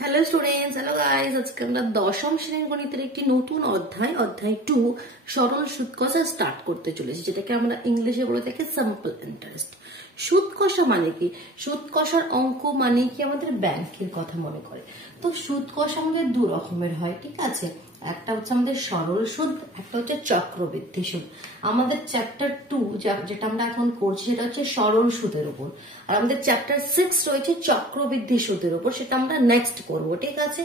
Hello students, hello guys. আজকে আমরা দশম শ্রেণীর গণিতের একটি নতুন অধ্যায় 2 সরল সুদ কষা স্টার্ট করতে চলেছি, যেটাকে আমরা ইংলিশে বলে থাকি সিম্পল ইন্টারেস্ট। সুদ কষা মানে কি? সুদ কষার অঙ্ক মানে কি আমাদের ব্যাংকের কথা মনে করে। তো সুদ কষা আমাদের দু রকমের হয়, ঠিক আছে। একটা হচ্ছে আমাদের সরল সুদ, একটা হচ্ছে চক্রবৃদ্ধি সুদ। আমাদের চ্যাপ্টার 2 যেটা আমরা এখন করছি সেটা হচ্ছে সরল সুদের উপর, আর আমাদের চ্যাপ্টার 6 রয়েছে চক্রবৃদ্ধি সুদের উপর, সেটা আমরা নেক্সট করব, ঠিক আছে।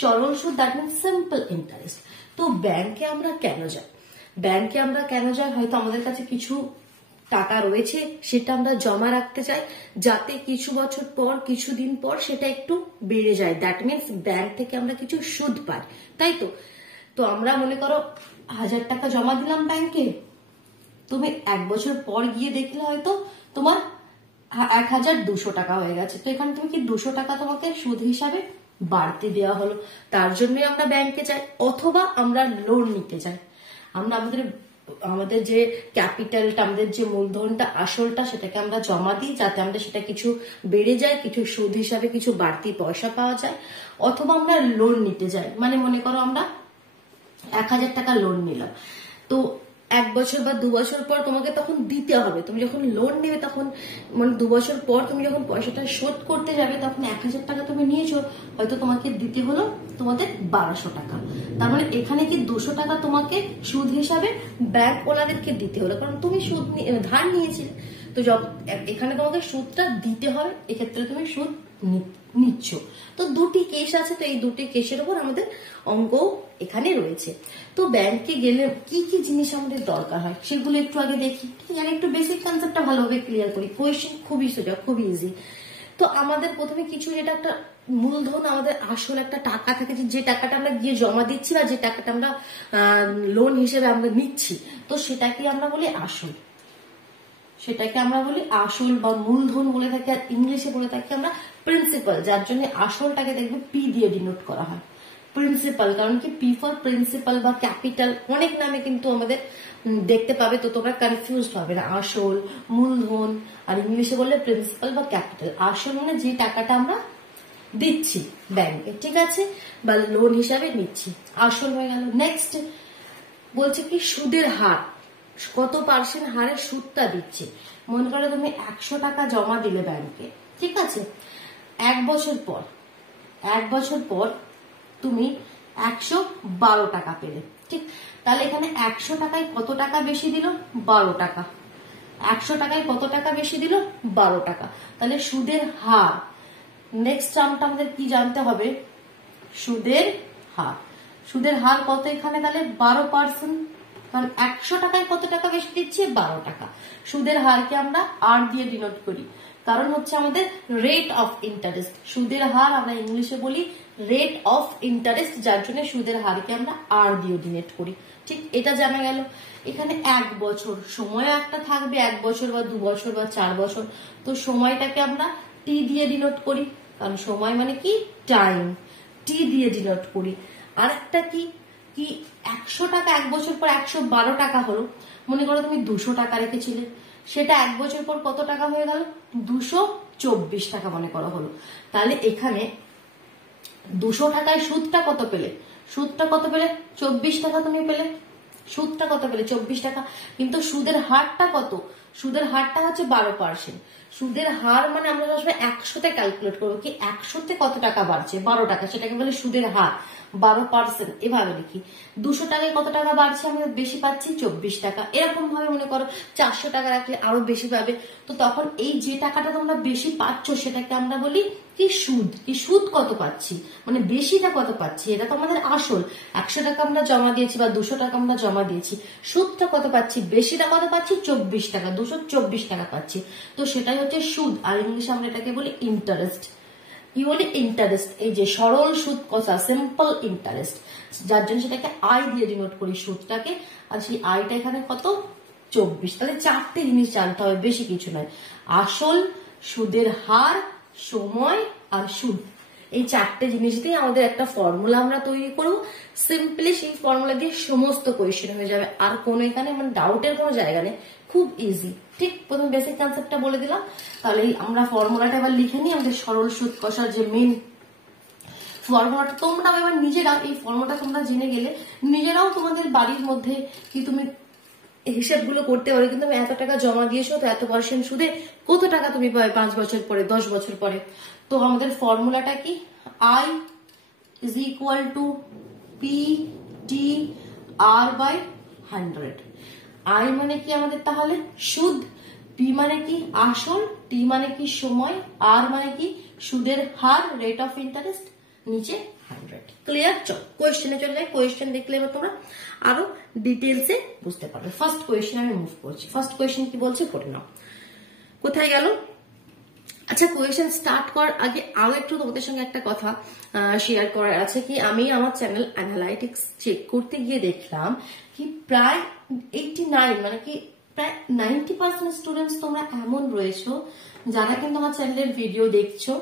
সরল সুদ দ্যাট মিন্স সিম্পল ইন্টারেস্ট। তো ব্যাংকে আমরা কেন যাই? হয়তো আমাদের কাছে কিছু টাকা রয়েছে, সেটা আমরা জমা রাখতে চাই, যাতে কিছু বছর পর কিছুদিন পর সেটা একটু বেড়ে যায়। দ্যাট মিন্স ব্যাংক থেকে আমরা কিছু সুদ পাই, তাই তো। তো আমরা মনে করো 1000 টাকা জমা দিলাম ব্যাংকে, তুমি 1 বছর পর গিয়ে দেখলে হয়তো তোমার 1200 টাকা হয়ে গেছে। তো এখানে তুমি কি 200 টাকা তোমাকে সুদ হিসাবে বাড়তি দেওয়া হলো, তার জন্যই আমরা ব্যাংকে যাই। অথবা আমরা লোন নিতে যাই, আমরা আমাদের যে ক্যাপিটালটা, আমাদের যে মূলধনটা, আসলটা, সেটাকে আমরা জমা দিই, যাতে আমাদের সেটা কিছু বেড়ে যায়, কিছু সুদ হিসাবে কিছু বাড়তি পয়সা পাওয়া যায়। অথবা আমরা লোন নিতে যাই, মানে মনে করো আমরা 1000 টাকা লোন নিলাম, তো 1 বছর বা 2 বছর পর তোমাকে তখন দিতে হবে। তুমি যখন লোন নেবে তখন মানে 2 বছর পর তুমি যখন পয়সাটা শোধ করতে যাবে, তখন 1000 টাকা তুমি নিয়েছো, হয়তো তোমাকে দিতে হলো তোমাদের 1200 টাকা। তার মানে এখানে কি 200 টাকা তোমাকে সুদ হিসাবে ব্যাংক ওলাদেরকে দিতে হলো, কারণ তুমি সুদ ধার নিয়েছিলে। তো এখানে তোমাকে সুদটা দিতে হবে, এক্ষেত্রে তুমি সুদ নিচ্ছ। তো দুটি কেস আছে, তো এই দুটি কেসের উপর আমাদের অঙ্ক এখানে রয়েছে। তো ব্যাংকে গেলে কি কি জিনিস আমাদের দরকার হয় সেগুলো একটু আগে দেখি, ঠিক আছে। একটু বেসিক কনসেপ্টটা ভালোভাবে ক্লিয়ার করি। কোয়েশ্চেন খুবই সোজা, খুবই ইজি। তো আমাদের প্রথমে কিছু, যেটা একটা মূলধন, আমাদের আসল একটা টাকা থাকে, যে টাকাটা আমরা গিয়ে জমা দিচ্ছি বা যে টাকাটা আমরা লোন হিসেবে আমরা নিচ্ছি, তো সেটাকে আমরা বলি আসল। বা মূলধন বলে থাকি, আর ইংলিশে বলে থাকি আমরা প্রিন্সিপাল, যার জন্য আসলটাকে দেখবে পি দিয়ে ডিনোট করা হয়, প্রিন্সিপাল। কারণ কি, পি ফর প্রিন্সিপাল বা ক্যাপিটাল, অনেক নামে কিন্তু আমাদের দেখতে পাবে, তো তোমরা কনফিউজ হবে না। আসল, মূলধন, আর ইংলিশে বললে প্রিন্সিপাল বা ক্যাপিটাল। আসল মানে যে টাকাটা আমরা দিচ্ছি ব্যাংকে, ঠিক আছে, বা লোন হিসাবে নিচ্ছি, আসল হয়ে গেল। নেক্সট বলছে কি, সুদের হার, কত পার্সেন্ট হারে সুদটা দিচ্ছে। মনে করো তুমি 100 টাকা জমা দিলে ব্যাংকে, ঠিক আছে। 1 বছর পর তুমি 112 টাকা পেলে, ঠিক। তাহলে এখানে 100 টাকায় কত টাকা বেশি দিল? 12 টাকা। 100 টাকায় কত টাকা বেশি দিল? 12 টাকা। তাহলে সুদের হার, নেক্সট টার্মটা আমাদের কি জানতে হবে? সুদের হার কত এখানে? তাহলে 12%। কারণ 100 টাকায় কত টাকা বেশি দিচ্ছে? 12 টাকা। সুদের হারকে আমরা আর দিয়ে ডিনোট করি, কারণ হচ্ছে আমাদের রেট অফ ইন্টারেস্ট। সুদের হার আমরা ইংলিশে বলি রেট অফ ইন্টারেস্ট, যার জন্য সুদের হারকে আমরা আর দিয়ে ডিনোট করি, ঠিক। এটা জানা গেল। এখানে 1 বছর সময় একটা থাকবে, 1 বছর বা 2 বছর বা 4 বছর, তো সময়টাকে আমরা টি দিয়ে ডিনোট করি, কারণ সময় মানে কি, টাইম, টি দিয়ে ডিনোট করি। আর একটা কি 100 টাকা 1 বছর পর 112 টাকা হলো। মনে করো তুমি 200 টাকা রেখেছিলে, সেটা 1 বছর পর কত টাকা হয়ে গেল? 224 টাকা মনে করো হলো। তাহলে এখানে 200 টাকায় সুদটা কত পেলে? 24 টাকা তুমি পেলে। সুদটা কত পেলে? 24 টাকা। কিন্তু সুদের হারটা কত? সুদের হারটা হচ্ছে 12%। সুদের হার মানে আমরা সবসময় 100তে ক্যালকুলেট করবো, কি 100তে কত টাকা বাড়ছে? 12 টাকা, সেটাকে বলে সুদের হার, 12%। এভাবে লিখি। 200 টাকায় কত টাকা বাড়ছে? আমরা বেশি পাচ্ছি 24 টাকা। এরকম ভাবে মনে করো 400 টাকা রাখলে আরো বেশি পাবে। তো তখন এই যে টাকাটা তোমরা বেশি পাচ্ছ, সেটাকে আমরা বলি কি, সুদ। সুদ কত পাচ্ছি, মানে বেশিটা কত পাচ্ছি, এটা তো আমাদের আসল। 100 টাকা আমরা জমা দিয়েছি বা 200 টাকা আমরা জমা দিয়েছি, সুদটা কত পাচ্ছি, বেশিটা কত পাচ্ছি? 24 টাকা, 224 টাকা পাচ্ছি। তো সেটাই হচ্ছে সুদ, আর ইংলিশে আমরা এটাকে বলি ইন্টারেস্ট। কি বলি? ইন্টারেস্ট। এই যে সরল সুদ কষা, সিম্পল ইন্টারেস্ট, যার জন্য সেটাকে আই দিয়ে ডিনোট করি সুদটাকে। আর সেই আইটা এখানে কত? 24। তাহলে 4টে জিনিস জানতে হবে, বেশি কিছু নয়। আসল, সুদের হার, সময় আর সুদ। এই 4টে জিনিস দিয়ে আমাদের একটা ফর্মুলা আমরা তৈরি করবো। সিম্পলি সেই ফর্মুলা দিয়ে সমস্ত কোয়েশ্চেন হয়ে যাবে, আর কোনো এখানে মানে ডাউটের কোনো জায়গা নেই, খুব ইজি, ঠিক। প্রথম বেসিক কনসেপ্টটা বলে দিলাম। তাহলে আমরা ফর্মুলাটা এবার লিখে নিই, আমাদের সরল সুদ কষার যে মেন ফর্মুলাটা তোমরাও এবার নিজেরাও এই ফর্মুলাটা তোমরা জেনে গেলে নিজেরাও তোমাদের বাড়ির মধ্যে কি তুমি হিসাবগুলো করতে পারো। কিন্তু তুমি এত টাকা জমা দিয়েছো, তো এত পার্সেন্ট সুদে কত টাকা তুমি পাবে 5 বছর পরে, 10 বছর পরে। তো আমাদের ফর্মুলাটা কি, I is equal to PTR/100। I মানে কি আমাদের তাহলে সুদ, P মানে কি আসল, T মানে কি সময়, R মানে কি সুদের হার, রেট অফ ইন্টারেস্ট, নিচে 100। ক্লিয়ার? চল কোয়েশ্চেনে চলে যাই। কোয়েশ্চেন দেখলে এবার তোমরা আরো ডিটেলসে বুঝতে পারবে। ফার্স্ট কোয়েশ্চেন আমি মুভ করছি। ফার্স্ট কোয়েশ্চেন কি বলছে পড়ে নাও। কোথায় গেল? আচ্ছা, কোয়েশ্চেন স্টার্ট করার আগে আরো একটু তোমাদের সঙ্গে একটা কথা শেয়ার করার আছে কি, আমি আমার চ্যানেল অ্যানালাইটিক্স চেক করতে গিয়ে দেখলাম কি প্রায় 89 মানে কি প্রায় 90% স্টুডেন্টস তোমরা এমন রয়েছো যারা কিন্তু আমার চ্যানেলের ভিডিও দেখছো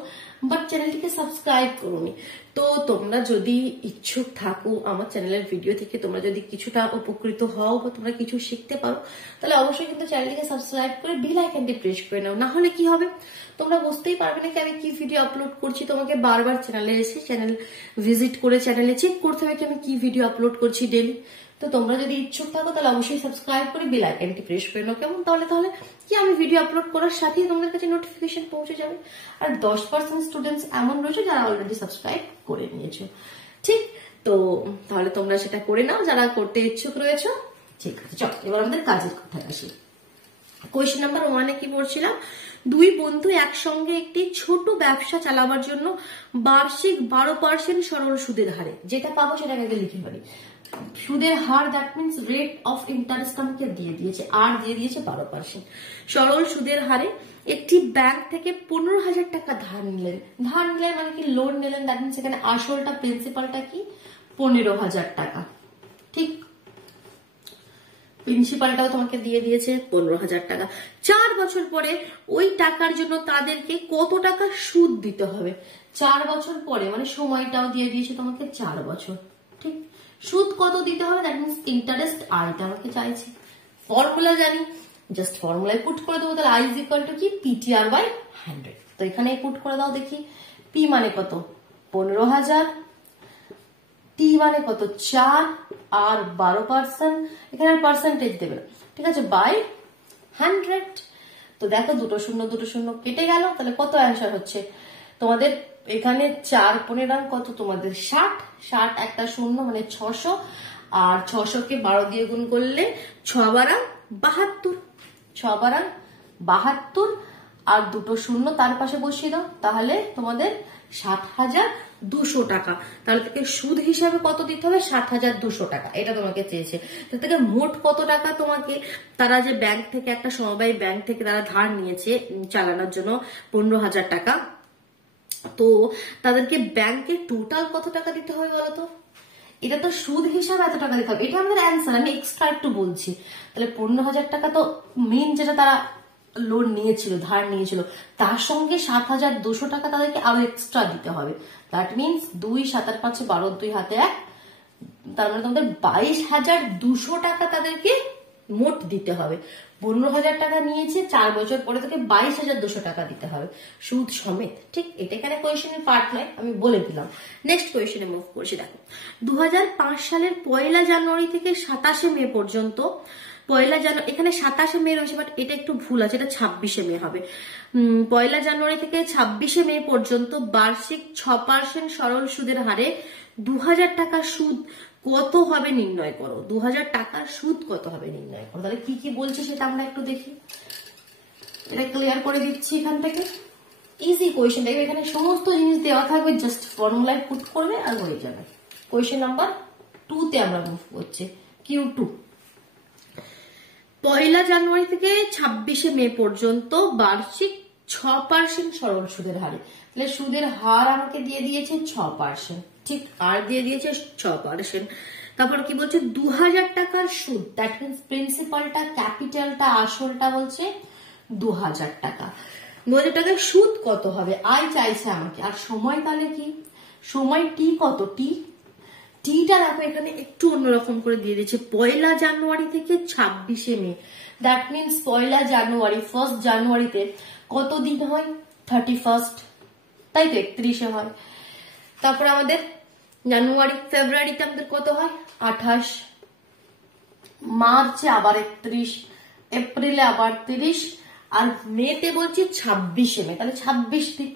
বাট চ্যানেলটিকে সাবস্ক্রাইব করোনি। তো তোমরা যদি ইচ্ছুক থাকো আমার চ্যানেলের ভিডিও থেকে তোমরা যদি কিছুটা উপকৃত হও বা তোমরা কিছু শিখতে পারো, তাহলে অবশ্যই কিন্তু চ্যানেলটিকে সাবস্ক্রাইব করে বেল আইকনটি প্রেস করে নাও। না হলে কি হবে, তোমরা বুঝতেই পারবে না কি আমি কি ভিডিও আপলোড করছি। তোমাকে বারবার চ্যানেলে এসে চ্যানেল ভিজিট করে চ্যানেলে চেক করতে হবে কি আমি কি ভিডিও আপলোড করছি ডেলি। তো তোমরা যদি ইচ্ছুক থাকো তাহলে অবশ্যই সাবস্ক্রাইব করে বেল আইকনটি প্রেস করে নাও। কেমন? তাহলে কি আমি ভিডিও আপলোড করার সাথেই তোমাদের কাছে নোটিফিকেশন পৌঁছে যাবে। আর 10% স্টুডেন্টস এমন রয়েছে যারা অলরেডি সাবস্ক্রাইব করে নিয়েছো। ঠিক তো তাহলে তোমরা সেটা করে নাও যারা করতে ইচ্ছুক রয়েছে। ঠিক আছে, চল এবার আমাদের কাজের কথায় আসি। কোয়েশ্চেন নাম্বার 1-এ কি পড়ছিলাম, দুই বন্ধু একসঙ্গে একটি ছোট ব্যবসা চালাবার জন্য বার্ষিক 12% সরল সুদের হারে, যেটা পাবো সেটাকে আগে লিখে পারি। সুদের her that means rate of interest আমাকে দিয়ে দিয়েছে, আর দিয়ে দিয়েছে 12%। সরল সুদের হারে একটি ব্যাংক থেকে 15,000 টাকা ধার নিলেন। ধার নিলেন মানে কি লোন নিলেন, দ্যাট মিনস এখানে আসলটা প্রিন্সিপালটা কি 15,000 টাকা। ঠিক, প্রিন্সিপালটাও তোমাকে দিয়ে দিয়েছে 15,000 টাকা। 4 বছর পরে ওই টাকার জন্য তাদেরকে কত টাকা সুদ দিতে হবে? 4 বছর পরে মানে সময়টাও দিয়ে দিয়েছে তোমাকে 4 বছর। ঠিক, সুদ কত দিতে হবে দ্যাট মিনস ইন্টারেস্ট আইটা আমাকে চাইছে। ফর্মুলা জানি, জাস্ট ফর্মুলায় পুট করে দেবো। তাহলে I is equal to কি PTR/100। তো এখানে পুট করে দাও দেখি। P মানে কত 15,000, T মানে কত 4, আর 12%, এখানে পার্সেন্টেজ দেবে না, ঠিক আছে, বাই 100। তো দেখো দুটো শূন্য কেটে গেল। তাহলে কত অ্যান্সার হচ্ছে তোমাদের এখানে 4 15 কত তোমাদের 60 একটা শূন্য মানে 600, আর 600 কে 12 দিয়ে গুণ করলে 6 বারা 72, 6 বারা 72, আর দুটো শূন্য তার পাশে বসিয়ে দাও। তাহলে তোমাদের 7,200 টাকা। তাহলে থেকে সুদ হিসাবে কত দিতে হবে 7,200 টাকা, এটা তোমাকে চেয়েছে। তার থেকে মোট কত টাকা তোমাকে তারা যে ব্যাংক থেকে একটা সমবায় ব্যাংক থেকে তারা ধার নিয়েছে চালানোর জন্য 15,000 টাকা, তো তাদেরকে ব্যাংকে টোটাল কত টাকা দিতে হবে বলতো? এটা তো সুদ হিসাবে এত টাকা দিতে হবে, এটা আমাদের অ্যান্সার। আমি এক্সট্রা একটু বলছি। তাহলে 15,000 টাকা তো মেইন যেটা তারা লোন নিয়েছিল, ধার নিয়েছিল, তার সঙ্গে 7,200 টাকা তাদেরকে আরো এক্সট্রা দিতে হবে। দ্যাট মিনস 2 7 আর 5 12, 2 হাতে 1, তার মানে তোমাদের 22,200 টাকা তাদেরকে মোট দিতে হবে। 15,000 টাকা নিয়েছে, 4 বছর পরে থেকে 22,200 টাকা দিতে হবে সুদ সমেত। ঠিক, এটা এখানে কোয়েশ্চেনের পার্ট নয়, আমি বলে দিলাম। নেক্সট কোয়েশ্চেনে মুভ করছি। দেখো 2005 সালের 1 জানুয়ারি থেকে 27 মে পর্যন্ত, 1 জানুয়ারি এখানে 27 মে রয়েছে বাট এটা একটু ভুল আছে, এটা 26 মে হবে। 1 জানুয়ারি থেকে 26 মে পর্যন্ত বার্ষিক 6% সরল সুদের হারে 2,000 টাকা সুদ কত হবে নির্ণয় করো। 2,000 টাকার সুদ কত হবে নির্ণয় করো। তাহলে কি কি বলছে সেটা আমরা একটু দেখি। এটা ক্লিয়ার করে দিচ্ছি এখান থেকে। ইজি কোয়েশ্চেন, দেখবে এখানে সমস্ত জিনিস দেওয়া থাকবে, জাস্ট ফর্মুলায় পুট করবে আর হয়ে যাবে। কোয়েশ্চেন নাম্বার 2 আমরা মুভ করছি, Q2। 1 জানুয়ারি থেকে 26 মে পর্যন্ত বার্ষিক 6% সরল সুদের হারে। তাহলে সুদের হার আমাকে দিয়ে দিয়েছে 6%, ঠিক, আর দিয়ে দিয়েছে 6%। তারপর কি বলছে 2,000 টাকার সুদ, দ্যাট মিনস প্রিন্সিপালটা ক্যাপিটালটা আসলটা বলছে 2,000 টাকা। 2,000 টাকার সুদ কত হবে আই চাইছে আমাকে। আর সময় তাহলে কি সময় টি কত, টিটা দেখো এখানে একটু অন্যরকম করে দিয়ে দিয়েছে 1 জানুয়ারি থেকে 26 মে। দ্যাট মিনস 1 জানুয়ারি 1 জানুয়ারিতে কত দিন হয় 31, তাই তো 31 হয়। তারপর আমাদের জানুয়ারি ফেব্রুয়ারিতে আমাদের কত হয় 28, মার্চে আবার 31, এপ্রিলে আবার 30, আর মেতে বলছি 26 মে, তাহলে 26 দিন।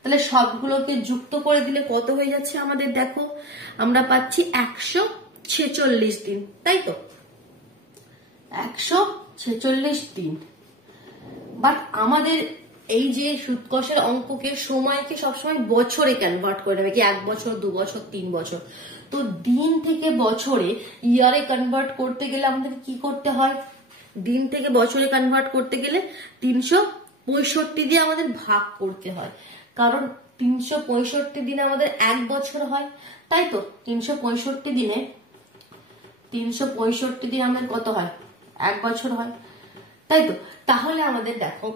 তাহলে সবগুলোকে যুক্ত করে দিলে কত হয়ে যাচ্ছে আমাদের, দেখো আমরা পাচ্ছি 146 দিন, তাই তো 146 দিন। বাট আমাদের এই যে সুদ কষের অঙ্ককে সময়কে সবসময় বছরে কনভার্ট করে নেবে, কি 1 বছর 2 বছর 3 বছর, তো দিন থেকে বছরে ইয়ারে কনভার্ট করতে গেলে আমাদের কি করতে হয়, দিন থেকে বছরে কনভার্ট করতে গেলে 365 দিয়ে আমাদের ভাগ করতে হয়, কারণ 365 দিনে আমাদের 1 বছর হয়, তাই তো 365 দিনে আমাদের কত হয় 1 বছর হয়, তাই তো। তাহলে আমাদের দেখো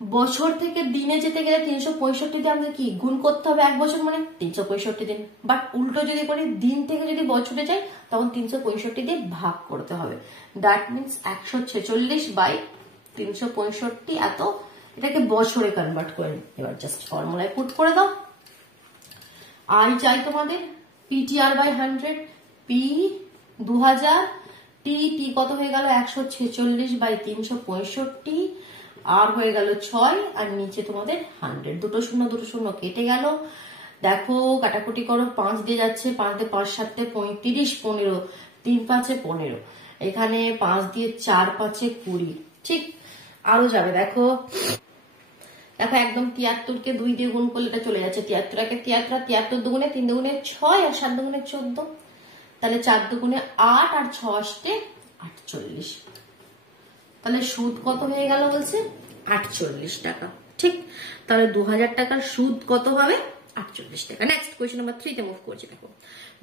বছর থেকে দিনে যেতে গেলে 365 দিয়ে আমাদের কি গুণ করতে হবে 1 বছর মানে 365 দিন, বাট উল্টো যদি করি দিন থেকে যদি বছরে যাই তখন 365 দিয়ে ভাগ করতে হবে, দ্যাট মিনস 146/365 এত, এটাকে বছরে কনভার্ট করে। এবার জাস্ট ফর্মুলায় পুট করে দাও। আই চাই তোমাদের PTR/100, পি 2000, টি কত হয়ে গেল 146/365, আর হয়ে গেল 6, আর নিচে তোমাদের 100, দুটো শূন্য কেটে গেল। দেখো কাটাকুটি করো, 5 দিয়ে যাচ্ছে, 5 দিয়ে 5 7 35, 15, 3 5 15, এখানে 5 দিয়ে 4 5 20, ঠিক আরো যাবে। দেখো একদম 73 কে 2 দিয়ে গুণ করলে এটা চলে যাচ্ছে 73 একে 73, 73 দুগুণে 3 দুগুণে 6, আর 7 দুগুণে 14, তাহলে 4 দুগুণে 8, আর 6 আসতে 48, তাহলে সুদ কত হয়ে গেল বলছে 48 টাকা, ঠিক। তাহলে 2000 টাকার সুদ কত হবে 48 টাকা। নেক্সট কোয়েশ্চেন নাম্বার 3 তে মুভ করছি। দেখো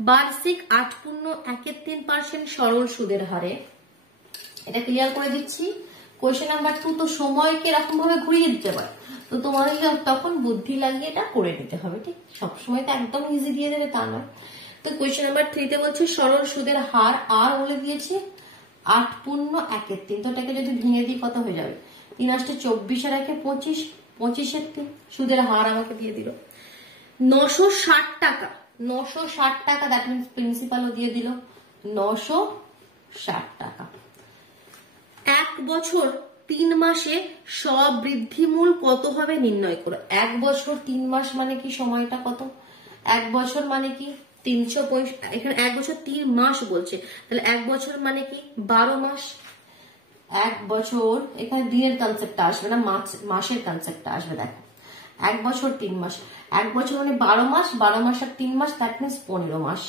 বার্ষিক 8.13% সরল সুদের হারে, এটা ক্লিয়ার করে দিচ্ছি। কোয়েশ্চেন নাম্বার 2 তো সময়কে এরকম ভাবে ঘুরিয়ে দিতে পারে, তো তোমাদের তখন বুদ্ধি লাগিয়ে এটা করে নিতে হবে, ঠিক। সবসময় তো একদম ইজি দিয়ে দেবে তা নয়। তো কোয়েশ্চেন নাম্বার 3 তে বলছে সরল সুদের হার আর বলে দিয়েছে 8.13, তো এটাকে যদি ভেঙে দিই কত হয়ে যাবে 3 8 24, আর 1 25, 25 3, সুদের হার আমাকে দিয়ে দিল 960 টাকা, 960 টাকা, দ্যাট মিনস প্রিন্সিপালও দিয়ে দিল 960 টাকা। 1 বছর 3 মাসে সবৃদ্ধিমূল কত হবে নির্ণয় করো। 1 বছর 3 মাস মানে কি, সময়টা কত, 1 বছর মানে কি 365, এখানে 1 বছর 3 মাস বলছে, তাহলে 1 বছর মানে কি 12 মাস। 1 বছর এখানে দিনের কনসেপ্টটা আসবে না, মাসের কনসেপ্টটা আসবে। দেখো 1 বছর 3 মাস, 1 বছর মানে 12 মাস, 12 মাস আর 3 মাস, দ্যাট মিনস 15 মাস।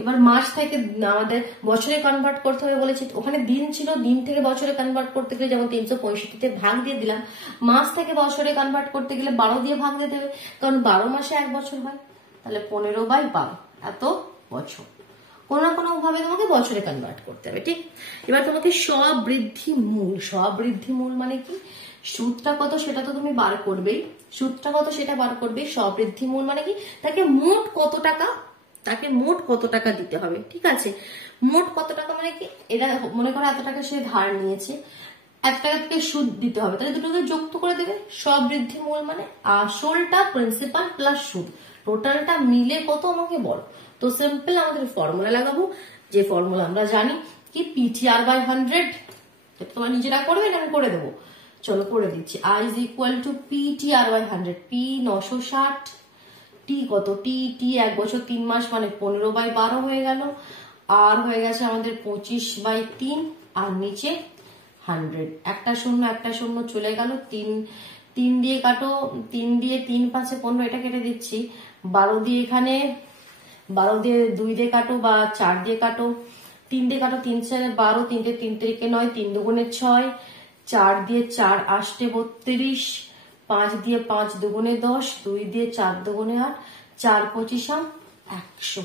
এবার মাস থেকে আমাদের বছরে কনভার্ট করতে হবে বলেছে, ওখানে দিন ছিল, দিন থেকে বছরে কনভার্ট করতে গেলে যেমন 365 ভাগ দিয়ে দিলাম, মাস থেকে বছরে কনভার্ট করতে গেলে 12 দিয়ে ভাগ দিতে হবে, কারণ 12 মাসে 1 বছর হয়, তাহলে 15/12 এত বছর। কোনো না কোনো ভাবে তোমাকে বছরে কনভার্ট করতে হবে, ঠিক। এবার তোমাকে সবৃদ্ধি মূল মানে কি, সুদটা কত সেটা তো তুমি বার করবেই, সুদটা কত সেটা বার করবে। সবৃদ্ধি মূল মানে কি, তাকে মোট কত টাকা দিতে হবে, ঠিক আছে। মোট কত টাকা মানে কি, এটা মনে করো এত টাকা সে ধার নিয়েছে, 1 টাকা থেকে সুদ দিতে হবে, তাহলে দুটোকে যুক্ত করে দেবে। সবৃদ্ধি মূল মানে আসলটা, প্রিন্সিপাল প্লাস সুদ, টোটালটা মিলে কত আমাকে বলো। তো সিম্পল আমাদের ফর্মুলা লাগাবো, যে ফর্মুলা আমরা জানি কি PTR/100, তোমরা নিজেরা করবে না আমি করে দেবো, চলো করে দিচ্ছি। I is equal to PTR/100, P 960, টি কত, টি 1 বছর 3 মাস মানে 15/12 হয়ে গেল, আর হয়ে গেছে আমাদের 25/3, আর নিচে 100, একটা শূন্য চলে গেল, 3 দিয়ে কাটো, 3 দিয়ে 3 5 15, এটা কেটে দিচ্ছি। 12 দিয়ে এখানে 12 দিয়ে 2 দিয়ে কাটো বা 4 দিয়ে কাটো, 3 দিয়ে কাটো, 3 4 12, 3 দিয়ে 3 3 9, 3 দুগুণে 6, 4 দিয়ে 4 8 32, 5 দিয়ে 5 দুগুণে 10, 2 দিয়ে 4 দুগুণে 8, 4 25 100।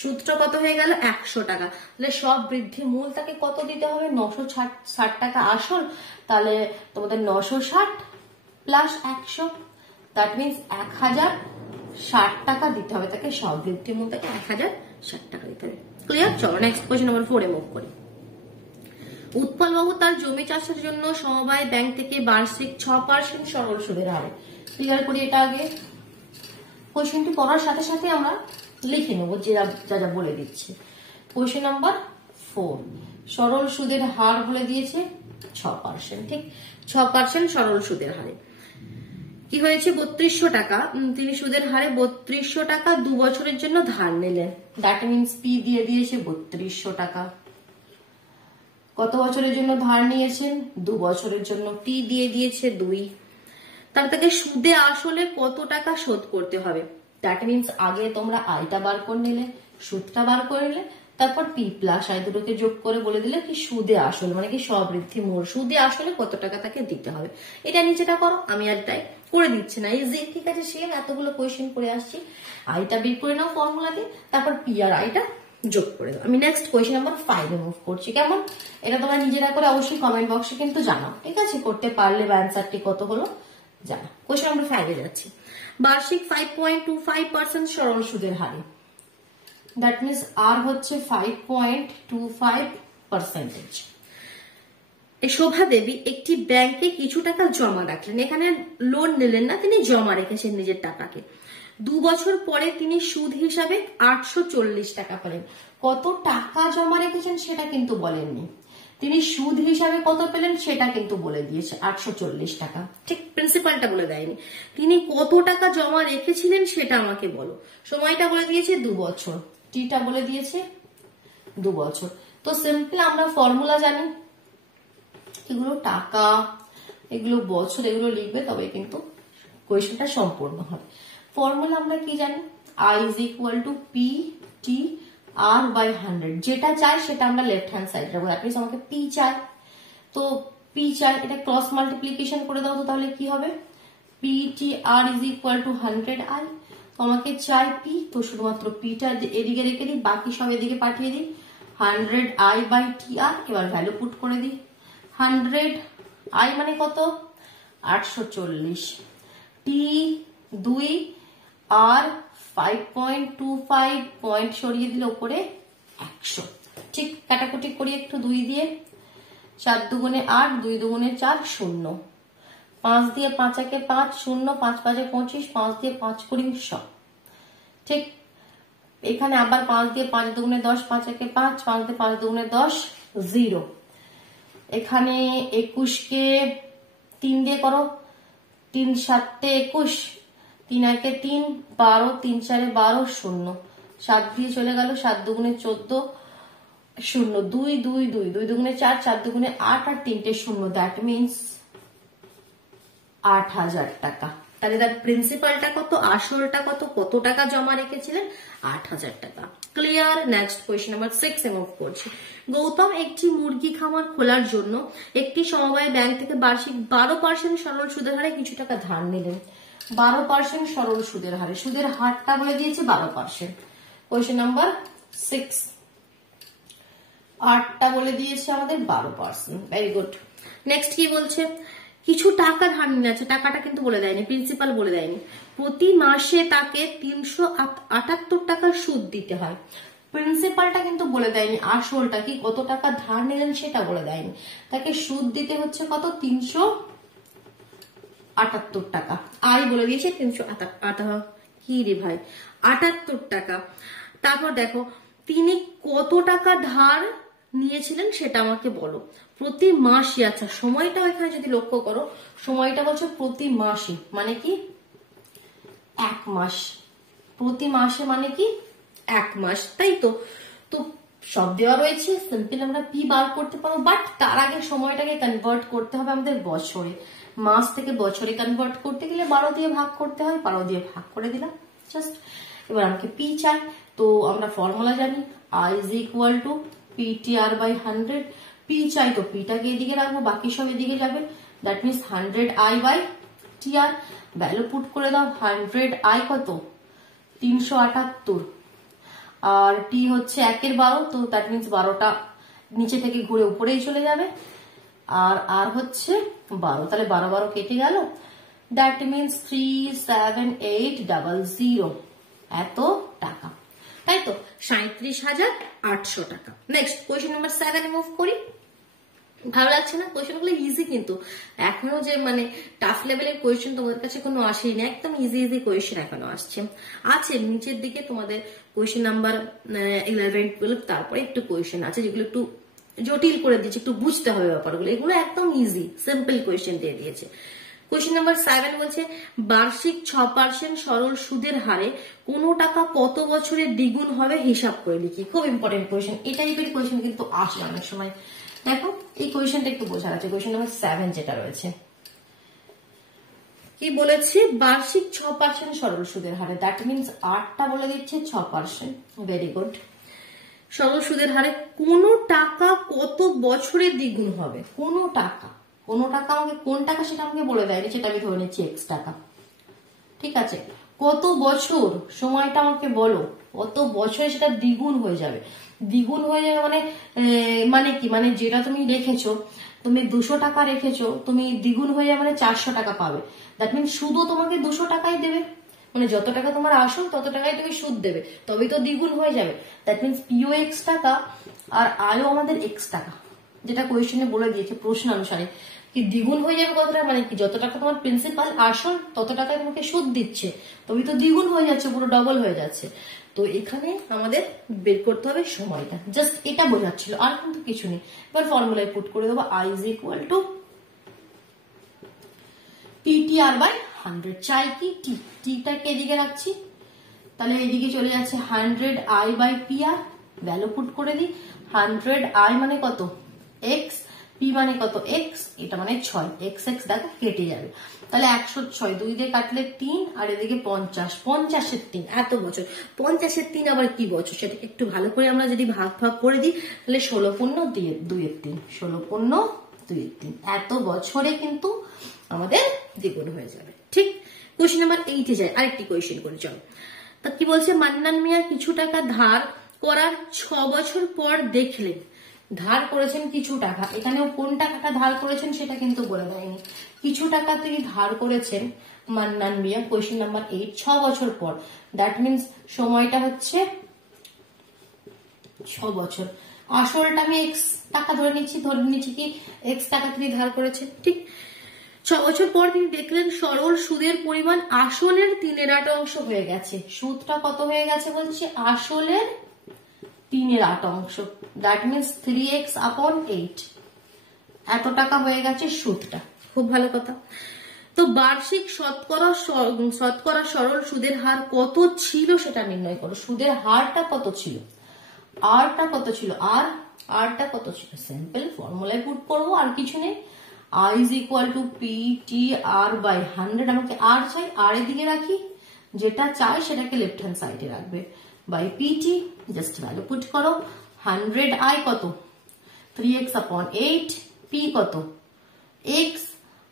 সূত্র কত হয়ে গেল 100 টাকা। তাহলে সব বৃদ্ধি মূল তাকে কত দিতে হবে 960 টাকা আসল, তাহলে তোমাদের 960 প্লাস 100, দ্যাট মিনস 1060 টাকা দিতে হবে তাকে, সব বৃদ্ধি মূল তাকে 1060 টাকা দিতে হবে। ক্লিয়ার? চলো নেক্সট কোয়েশ্চন নাম্বার 4 এ মুভ করি। উৎপল বাবু তার জমি চাষের জন্য সমবায় ব্যাংক থেকে বার্ষিক 6% সরল সুদের হারে, ক্লিয়ার করি এটা আগে। কোয়েশ্চেনটি পড়ার সাথে সাথে আমরা লিখে নেবো যে যা যা বলে দিচ্ছে। কোয়েশ্চেন নাম্বার 4, সরল সুদের হার বলে দিয়েছে 6%। ঠিক 6% সরল সুদের হারে কি হয়েছে 3200 টাকা। তিনি সুদের হারে 3200 টাকা 2 বছরের জন্য ধার নিলেন। দ্যাট মিনস পি দিয়ে দিয়েছে 3200 টাকা। কত বছরের জন্য ধার নিয়েছেন 2 বছরের জন্য, টি দিয়ে দিয়েছে 2। তার থেকে সুদে আসলে কত টাকা শোধ করতে হবে, দ্যাট মিনস আগে তোমরা আয়টা বার করে নিলে, সুদটা বার করে নিলে, তারপর পি প্লাস আই দুটোকে যোগ করে বলে দিলে কি সুদে আসলে মানে কি সবৃদ্ধি মোর সুদে আসলে কত টাকা তাকে দিতে হবে। এটা নিচেটা করো, আমি আর তাই করে দিচ্ছি না, ইজি। ঠিক আছে, সেম এতগুলো কোয়েশ্চেন করে আসছি। আইটা বের করে নাও ফর্মুলা দিয়ে, তারপর পি আর আইটা যোগ করে দাও। আমি নেক্সট কোয়েশ্চেন নাম্বার 5 মুভ করছি। কেমন, এটা তোমরা নিজেরা করে অবশ্যই কমেন্ট বক্সে কিন্তু জানাও। ঠিক আছে, করতে পারলে বা অ্যান্সারটি কত হলো জানা। কোয়েশ্চেন নাম্বার 5 এ যাচ্ছি। বার্ষিক 5.25% সরল সুদের হারে, দ্যাট মিনস আর হচ্ছে 5.25%। শোভা দেবী একটি ব্যাংকে কিছু টাকা জমা রাখলেন। এখানে লোন নিলেন না, তিনি জমা রেখেছেন নিজের টাকাকে। 2 বছর পরে তিনি সুদ হিসাবে 840 টাকা পেলেন। কত টাকা জমা রেখেছেন সেটা কিন্তু বলেননি, তিনি সুদ হিসাবে কত পেলেন সেটা কিন্তু বলে দিয়েছে 840 টাকা। ঠিক, প্রিন্সিপালটা বলে দেয়নি। তিনি কত টাকা জমা রেখেছিলেন সেটা আমাকে বলো। সময়টা বলে দিয়েছে 2 বছর, টিটা বলে দিয়েছে 2 বছর। তো সিম্পল আমরা ফর্মুলা জানি, এগুলো টাকা, এগুলো বছর, এগুলো লিখবে তবে কিন্তু কোয়েশ্চেনটা সম্পূর্ণ হবে। ফর্মুলা আমরা কি জানি, I is equal to P T R by 100। যেটা চাই সেটা আমরা লেফট হ্যান্ড সাইড রাখবো। অ্যাটলিস্ট আমাকে পি চাই, তো পি চাই, এটা ক্রস মাল্টিপ্লিকেশন করে দাও। তো তাহলে কি হবে, P T R is equal to 100 I. তো আমাকে চাই পি, তো শুধুমাত্র পিটা এদিকে রেখে দিই, বাকি সব এদিকে পাঠিয়ে দিই। 100 আই বাই টি আর, এবার ভ্যালু পুট করে দিই। 100 আই মানে কত 840, টি 2 আর 5.25 পয়েন্ট সরিয়ে দিলে উপরে 100। ঠিক, কাটাকুটি করি একটু 2 দিয়ে, 4 দুগুণে 8, 2 দুগুণে 4, 0। 5 দিয়ে 5 একে 5, 0, 5 5 25, 5 দিয়ে 5 করি 100। ঠিক, এখানে আবার 5 দিয়ে 5 দুগুণে 10, 5 একে 5, 5 দিয়ে 5 দুগুণে 10, 0। এখানে 21 কে 3 দিয়ে করো, 3 7 21, 3 1 3, 12, 3 4 12, 0। 7 দিয়ে চলে গেল, 7 দুগুণে 14, 0, 2 2 2, 2 দুগুণে 4, 4 দুগুণে 8 আর 3টে 0। দ্যাট মিনস 8000 টাকা। তাহলে তার প্রিন্সিপালটা কত, আসলটা কত, কত টাকা জমা রেখেছিলেন 8000 টাকা। ক্লিয়ার। নেক্সট কোয়েশ্চেন নাম্বার 6 এ মুভ করছি। গৌতম একটি মুরগি খামার খোলার জন্য একটি সমবায় ব্যাংক থেকে বার্ষিক 12% সরল সুদের হারে কিছু টাকা ধার নিলেন। 12% সরল সুদের হারে, সুদের হারটা বলে দিয়েছে 12%। কোয়েশ্চেন নাম্বার 6, আরটা বলে দিয়েছে আমাদের 12%। Very good. নেক্সট কি বলছে, কিছু টাকা ধার নিয়ে আছে, টাকাটা কিন্তু বলে দেয়নি, প্রিন্সিপাল বলে দেয়নি। প্রতি মাসে তাকে 378 টাকা সুদ দিতে হয়। প্রিন্সিপালটা কিন্তু বলে দেয়নি, আসলটা কি কত টাকা ধার নিলেন সেটা বলে দেয়নি। তাকে সুদ দিতে হচ্ছে কত, 378 টাকা। আই বলে দিয়েছে 378, কি রে ভাই 78 টাকা। তারপর দেখো তিনি কত টাকা ধার নিয়েছিলেন সেটা আমাকে বলো। প্রতি মাসে, আচ্ছা সময়টা এখানে যদি লক্ষ্য করো, সময়টা বলছে প্রতি মাসে মানে কি 1 মাস, প্রতি মাসে মানে কি 1 মাস, তাই তো। তো সব দেওয়া রয়েছে, সিম্পল আমরা পি বার করতে পারবো, বাট তার আগে সময়টাকে কনভার্ট করতে হবে আমাদের বছরে। মাস থেকে বছরে কনভার্ট করতে গেলে 12 দিয়ে ভাগ করতে হয়, 12 দিয়ে ভাগ করে দিলাম জাস্ট। এবার আমাকে পি চাই, তো আমরা ফর্মুলা জানি, I is equal to P T R by 100। P চাই তো পিটাকে এদিকে রাখবো, বাকি সব এদিকে যাবে। That means 100 I by T R, value put করে দাও। 100 আই কত 378, আর টি হচ্ছে 1/12, তো দ্যাট মিনস 12টা নিচে থেকে ঘুরে উপরেই চলে যাবে, আর আর হচ্ছে 12, তাহলে 12 12 কেটে গেল। দ্যাট মিনস 37800, এত টাকা, তাই তো 37,800 টাকা। নেক্সট কোয়েশ্চেন নাম্বার 7 মুভ করি। ভালো লাগছে না? কোয়েশ্চেন গুলো ইজি, কিন্তু এখনো যে মানে টাফ লেভেলের কোয়েশ্চেন তোমাদের কাছে কোনো আসেনি না, একদম ইজি ইজি কোয়েশ্চেন এখনো আসছে। আছে নিচের দিকে তোমাদের কোয়েশ্চেন নাম্বার 11, 12, তারপরে একটু কোয়েশ্চেন আছে যেগুলো একটু জটিল করে দিয়েছে, একটু বুঝতে হবে ব্যাপারগুলো। এগুলো একদম ইজি সিম্পল কোয়েশ্চেন দিয়ে দিয়েছে। কোয়েশ্চেন নাম্বার 7 বলছে বার্ষিক 6% সরল সুদের হারে কোন টাকা কত বছরে দ্বিগুণ হবে হিসাব করে লিখি। খুব ইম্পর্টেন্ট কোয়েশ্চেন, এই টাইপের কোয়েশ্চেন কিন্তু আসে অনেক সময়। দেখো এই কোয়েশ্চেনটা একটু বোঝা আছে। কোয়েশ্চেন নাম্বার 7 যেটা রয়েছে কি বলেছে, বার্ষিক 6% সরল সুদের হারে, দ্যাট মিনস 8টা বলে দিচ্ছে 6%। Very good. সরল সুদের হারে কোন টাকা কত বছরে দ্বিগুণ হবে। কোন টাকা আমাকে কোন টাকা সেটা আমাকে বলে দেয়নি, সেটা আমি ধরে নিচ্ছি x টাকা। ঠিক আছে, কত বছর সময়টা আমাকে বলো, কত বছরে সেটা দ্বিগুণ হয়ে যাবে। দ্বিগুণ হয়ে যাবে মানে মানে কি, মানে যেটা তুমি রেখেছো, তুমি 200 টাকা রেখেছো, তুমি দ্বিগুণ হয়ে যাবে মানে 400 টাকা পাবে। দ্যাট মিনস সুদও তোমাকে 200 টাকাই দেবে, মানে যত টাকা তোমার আসল তত টাকাই তুমি সুদ দেবে, তবেই তো দ্বিগুণ হয়ে যাবে। দ্যাট মিনস পিও x টাকা আর আয়ও আমাদের x টাকা, যেটা কোয়েশ্চেনে বলে দিয়েছে প্রশ্ন অনুসারে। কি দ্বিগুণ হয়ে যাবে কথাটা মানে কি, যত টাকা তোমার প্রিন্সিপাল আসল তত টাকায় তোমাকে সুদ দিচ্ছে, তবেই তো দ্বিগুণ হয়ে যাচ্ছে, পুরো ডবল হয়ে যাচ্ছে। তো এখানে আমাদের বের করতে হবে সময়টা, জাস্ট এটা বোঝাচ্ছিল, আর কিন্তু কিছু নেই। এবার ফর্মুলায় পুট করে দেবো i is equal to PTR by 100। চাই কি টিটাকে এদিকে রাখছি, তাহলে এদিকে চলে যাচ্ছে 100i by PR, value put করে দিই। 100i মানে কত x, p মানে কত x, এটা মানে 6, x দেখো কেটে যাবে, তাহলে 106, 2 দিয়ে কাটলে 3, আর এদিকে 50, 50-এর 3 এত বছর। 50-এর 3 আবার কি বছর, সেটাকে একটু ভালো করে আমরা যদি ভাগ করে দিই, তাহলে 16×2=3, 16×2=3, এত বছরে কিন্তু আমাদের দ্বিগুণ হয়ে যাবে। ঠিক, কোয়েশ্চেন নাম্বার 8 এ যায়, আরেকটি কোয়েশ্চেন করি চলো। তা কি বলছে, মান্নান মিয়া কিছু টাকা ধার করার 6 বছর পর দেখলেন, ধার করেছেন কিছু টাকা, এখানেও কোন টাকাটা ধার করেছেন সেটা কিন্তু বলে দেয়নি। কিছু টাকা তিনি ধার করেছেন মান্নান মিয়া, কোয়েশ্চেন নাম্বার 8, 6 বছর পর, দ্যাট মিনস সময়টা হচ্ছে 6 বছর। আসলটা আমি x টাকা ধরে নিচ্ছি কি x টাকা তিনি ধার করেছেন। ঠিক, 6 বছর পর তিনি দেখলেন সরল সুদের পরিমাণ আসলের 3/8 হয়ে গেছে। সুদটা কত হয়ে গেছে বলছে, আসলের 3/8, দ্যাট মিনস 3x/8, এত টাকা হয়ে গেছে সুদটা। খুব ভালো কথা। তো বার্ষিক শতকরা সরল সুদের হার কত ছিল সেটা নির্ণয় করো। সুদের হারটা কত ছিল, আরটা কত ছিল, আরটা কত ছিল, সিম্পল ফর্মুলায় পুট করবো, আর কিছু নেই। i is equal to PTR by 100, আমাকে r চাই, r এর দিকে রাখি, যেটা চাই সেটাকে লেফট হ্যান্ড সাইডে রাখবে, by PT, just value put করো। 100i কত, 3x/8, p কত x,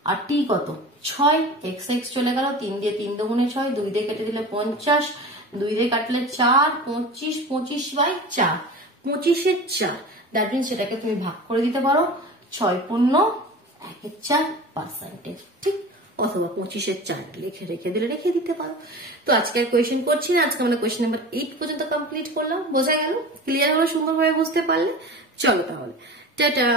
আর t কত 6, x চলে গেল, 3 দিয়ে 3 দুগুণে 6, 2 দিয়ে কেটে দিলে 50, 2 দিয়ে কাটলে 4, 25, 25/4, 25-এর 4, দ্যাট মিনস সেটাকে তুমি ভাগ করে দিতে পারো 6×1/4%, ঠিক, অথবা 25-এর 4 রেখে দিতে পারো। তো আজকে আর কোয়েশ্চেন করছি না, আজকে আমরা কোয়েশ্চেন নাম্বার 8 পর্যন্ত কমপ্লিট করলাম। বোঝা গেল, ক্লিয়ার হলো, সুন্দরভাবে বুঝতে পারলে। চলো তাহলে, টাটা।